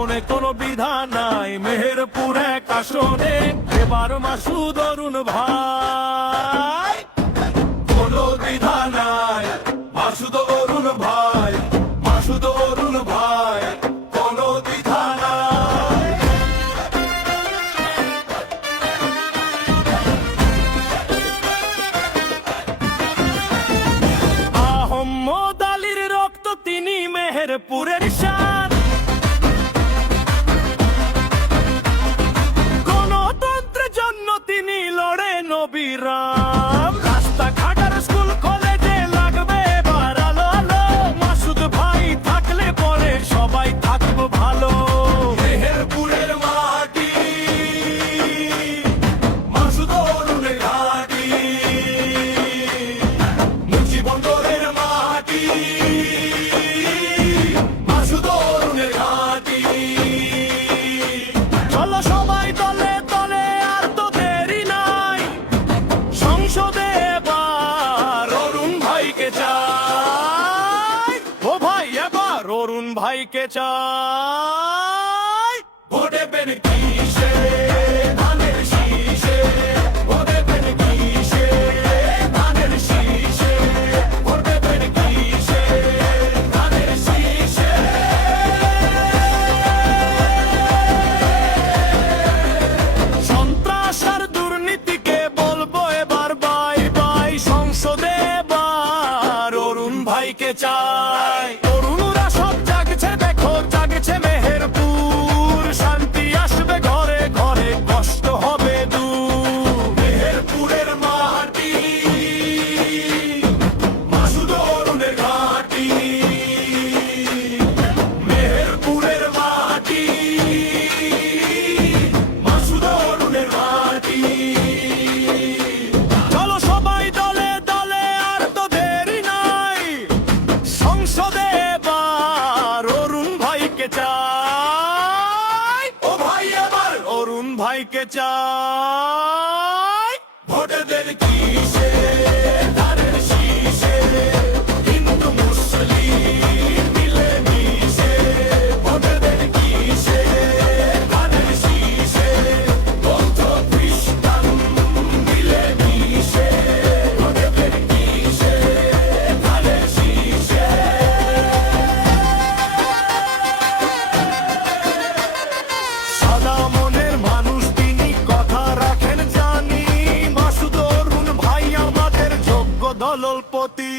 মনে কোনো বিধান নাই, মেহেরপুর এক আসনে এবার মাসুদ অরুণ ভাই। কোনো বিধান নাই, মাসুদ অরুণ ভাই, মাসুদ অরুণ ভাই, কোনো বিধান নাই। আহম্মদ আলীর রক্ত তিনি মেহেরপুরের শান, গণতন্ত্রের জন্য তিনি লড়ে নবীরাম। রাস্তাঘাট আর স্কুল কলেজে লাগবে এবার আলো আলো, মাসুদ ভাই থাকলে পরে সবাই থাকবো ভালো। মেহেরপুরের মাটি, মাসুদ অরুণের ঘাঁটি, মুন্সিবন্দরের মাটি, মাসুদ অরুণের ঘাঁটি। চলো সবাই দলে দলে, আর তো দেরি নাই, সংসদে এবার অরুণ ভাইকে চাই। ও ভাই এবার অরুণ ভাইকে চাই। ভোট দেবেন কিসে, ধানের শীষে, ভোট দেবেন কিসে, ধানের শীষে, ভোট দেবেন কিসে, ধানের শীষে। সন্ত্রাস আর দুর্নীতিকে বলবো এবার বাই বাই, সংসদে এবার অরুণ ভাইকে চাই। তরুণরা সব জাগছে, দেখো জাগছে মেহেরপুর, শান্তি আসবে ঘরে ঘরে, কষ্ট হবে দূর। মেহেরপুরের মাটি, মাসুদ অরুণের ঘাঁটি, মেহেরপুরের মাটি, মাসুদ অরুণের ঘাঁটি। চলো সবাই দলে দলে, আর তো দেরি নাই, সংসদে এবার অরুণ ভাইকে চাই। ও ভাই এবার অরুণ ভাইকে চাই। ভোট দেন কিসে, ধানের শীষে, হিন্দু মুসলিম মিলে মিশে, ভোট দেন কিসে, ধানের শীষে, বৌদ্ধ খ্রিস্টান মিলে মিশে, ভোট দেন কিসে, ধানের শীষে। সাদা মনের মানুষ তিনি, কথা রাখেন জানি, মাসুদ অরুণ ভাই আমাদের যোগ্য দলপতি।